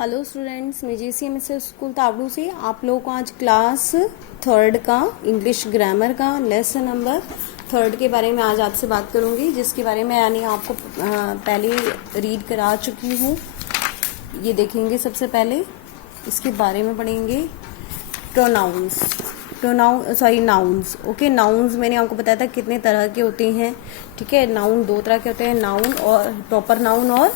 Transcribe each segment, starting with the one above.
Hello students, मैं JCMS school Tauru से आप लोगों को आज क्लास थर्ड का इंग्लिश ग्रामर का लेसन नंबर थर्ड के बारे में आज आपसे बात करूंगी, जिसके बारे में यानी आपको पहले रीड करा चुकी हूँ। ये देखेंगे सबसे पहले, इसके बारे में पढ़ेंगे प्रोनाउंस। नाउन्स। ओके, नाउन्स मैंने आपको बताया था कितने तरह के होते हैं। ठीक है, नाउन दो तरह के होते हैं, नाउन और प्रॉपर नाउन और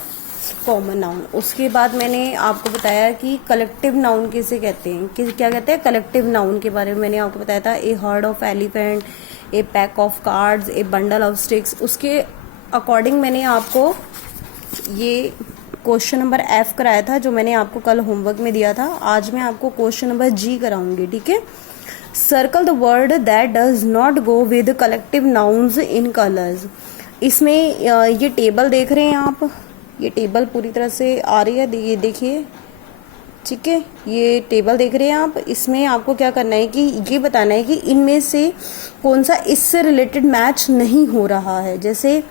कॉमन नाउन। उसके बाद मैंने आपको बताया कि कलेक्टिव नाउन किसे कहते हैं, क्या कहते हैं। कलेक्टिव नाउन के बारे में मैंने आपको बताया था, a herd of elephant, a pack of cards, a bundle of sticks. उसके अकॉर्डिंग मैंने आपको ये क्वेश्चन नंबर F कराया था, जो मैंने आपको कल होमवर्क में दिया था। आज मैं आपको क्वेश्चन नंबर G कराऊंगी। ठीक है, circle the word that does not go with collective nouns in colours. इसमें ये टेबल देख रहे हैं आप, ये टेबल पूरी तरह से आ रही है, ये देखिए। ठीक है, ये टेबल देख रहे हैं आप। इसमें आपको क्या करना है कि ये बताना है कि इनमें से कौन सा इससे रिलेटेड मैच नहीं हो रहा है। जैसे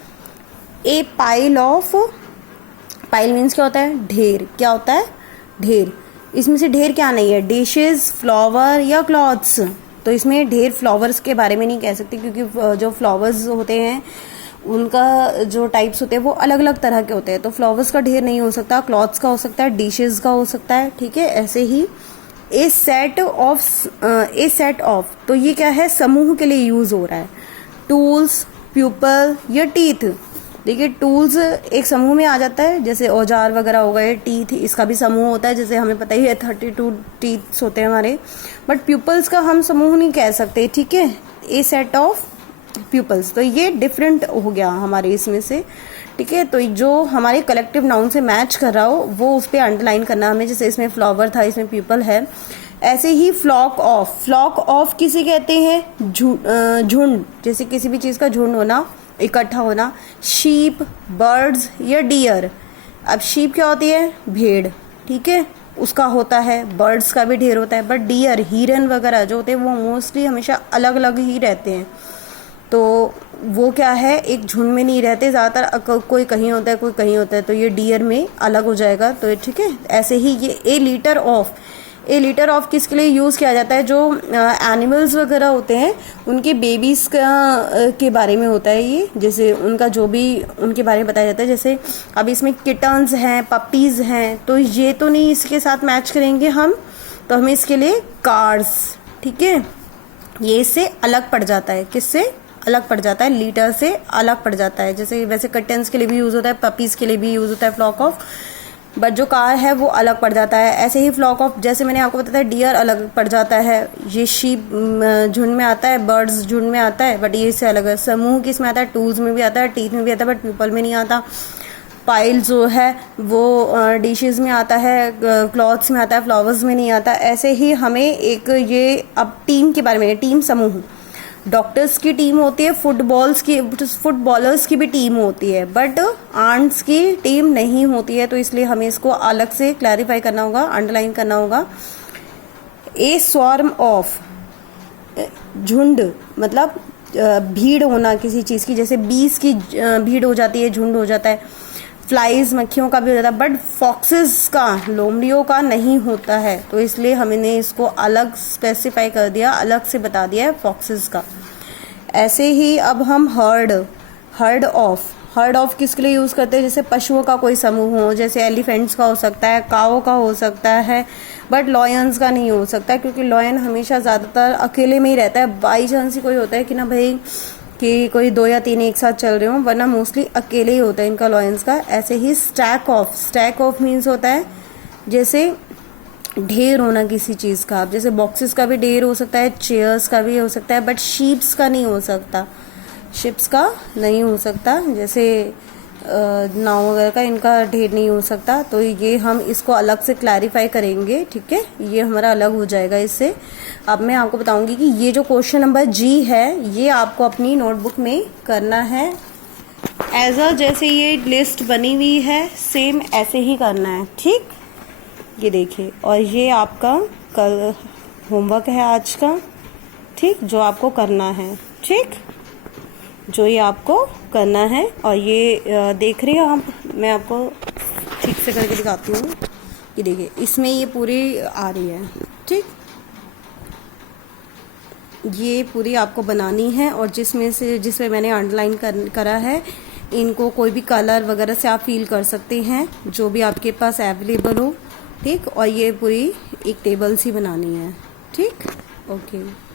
ए पाइल ऑफ, पाइल मीन्स क्या होता है, ढेर। क्या होता है, ढेर। इसमें से ढेर क्या नहीं है, डिशेस, फ्लावर या क्लॉथ्स। तो इसमें ढेर फ्लावर्स के बारे में नहीं कह सकते, क्योंकि जो फ्लावर्स होते हैं उनका जो टाइप्स होते हैं वो अलग अलग तरह के होते हैं। तो फ्लावर्स का ढेर नहीं हो सकता, क्लॉथ्स का हो सकता है, डिशेस का हो सकता है। ठीक है, ऐसे ही ए सेट ऑफ, तो ये क्या है, समूह के लिए यूज हो रहा है। टूल्स, प्यूपल या टीथ। देखिए, टूल्स एक समूह में आ जाता है, जैसे औजार वगैरह हो गए। टीथ, इसका भी समूह होता है, जैसे हमें पता ही है 32 टीथ्स होते हैं हमारे। बट प्यूपल्स का हम समूह नहीं कह सकते। ठीक है, ए सेट ऑफ प्यूपल्स, तो ये डिफरेंट हो गया हमारे इसमें से। ठीक है, तो जो हमारे कलेक्टिव नाउन से मैच कर रहा हो वो उस पर अंडरलाइन करना हमें। जैसे इसमें फ्लावर था, इसमें पीपल है। ऐसे ही फ्लॉक ऑफ किसे कहते हैं, झुंड। जैसे किसी भी चीज का झुंड होना, इकट्ठा होना। शीप, बर्ड्स या डियर। अब शीप क्या होती है, भेड़। ठीक है, उसका होता है। बर्ड्स का भी ढेर होता है, बट डियर, हिरन वगैरह जो होते हैं वो मोस्टली हमेशा अलग अलग ही रहते हैं। तो वो क्या है, एक झुंड में नहीं रहते ज़्यादातर, कोई कहीं होता है कोई कहीं होता है, तो ये डियर में अलग हो जाएगा। तो ठीक है, ऐसे ही ये ए लीटर ऑफ किसके लिए यूज़ किया जाता है, जो एनिमल्स वगैरह होते हैं उनके बेबीज़ के बारे में होता है ये। जैसे उनका जो भी उनके बारे में बताया जाता है। जैसे अब इसमें किटन्स हैं, पपीज़ हैं, तो ये तो नहीं इसके साथ मैच करेंगे हम, तो हमें इसके लिए कार्स। ठीक है, ये इससे अलग पड़ जाता है, किससे अलग पड़ जाता है, लीटर से अलग पड़ जाता है। जैसे वैसे किटन्स के लिए भी यूज होता है, पपीज के लिए भी यूज होता है फ्लॉक ऑफ, बट जो कार है वो अलग पड़ जाता है। ऐसे ही फ्लॉक ऑफ, जैसे मैंने आपको बताया डियर अलग पड़ जाता है, ये शीप झुंड में आता है, बर्ड्स झुंड में आता है, बट ये इससे अलग है। समूह किस में आता है, टूल्स में भी आता है, टीथ में भी आता है, बट पीपल में नहीं आता। पाइल जो है वो डिशेज में आता है, क्लॉथ्स में आता है, फ्लावर्स में नहीं आता। ऐसे ही हमें एक ये अब टीम के बारे में, टीम समूह, डॉक्टर्स की टीम होती है, फुटबॉलर्स की भी टीम होती है, बट आंट्स की टीम नहीं होती है। तो इसलिए हमें इसको अलग से क्लैरिफाई करना होगा, अंडरलाइन करना होगा। ए स्वार्म ऑफ, झुंड मतलब भीड़ होना किसी चीज की, जैसे बीस की भीड़ हो जाती है, झुंड हो जाता है। फ्लाइज, मक्खियों का भी होता है, बट फॉक्सेस का, लोमड़ियों का नहीं होता है। तो इसलिए हमने इसको अलग स्पेसिफाई कर दिया, अलग से बता दिया है फॉक्सेस का। ऐसे ही अब हम हर्ड ऑफ किसके लिए यूज करते हैं, जैसे पशुओं का कोई समूह हो, जैसे एलिफेंट्स का हो सकता है, काओ का हो सकता है, बट लॉयंस का नहीं हो सकता, क्योंकि लॉयन हमेशा ज्यादातर अकेले में ही रहता है। बाई चांस ही कोई होता है कि ना भाई कि कोई 2 या 3 एक साथ चल रहे हो, वरना मोस्टली अकेले ही होता है इनका लॉयंस का। ऐसे ही स्टैक ऑफ मीन्स होता है जैसे ढेर होना किसी चीज का। अब जैसे बॉक्सेस का भी ढेर हो सकता है, चेयर्स का भी हो सकता है, बट शिप्स का नहीं हो सकता। जैसे नाव वगैरह का, इनका ढेर नहीं हो सकता। तो ये हम इसको अलग से क्लैरिफाई करेंगे। ठीक है, ये हमारा अलग हो जाएगा इससे। अब मैं आपको बताऊंगी कि ये जो क्वेश्चन नंबर G है, ये आपको अपनी नोटबुक में करना है। जैसे ये लिस्ट बनी हुई है, सेम ऐसे ही करना है। ठीक, ये देखिए, और ये आपका कल होमवर्क है आज का। ठीक, जो आपको करना है। ठीक, जो ये आपको करना है। और ये देख रहे हो आप, मैं आपको ठीक से करके दिखाती हूँ। ये देखिए इसमें ये पूरी आ रही है, ठीक। ये पूरी आपको बनानी है और जिसमें मैंने अंडरलाइन करा है, इनको कोई भी कलर वगैरह से आप फिल कर सकते हैं, जो भी आपके पास अवेलेबल हो, ठीक। और ये पूरी एक टेबल सी बनानी है, ठीक। ओके।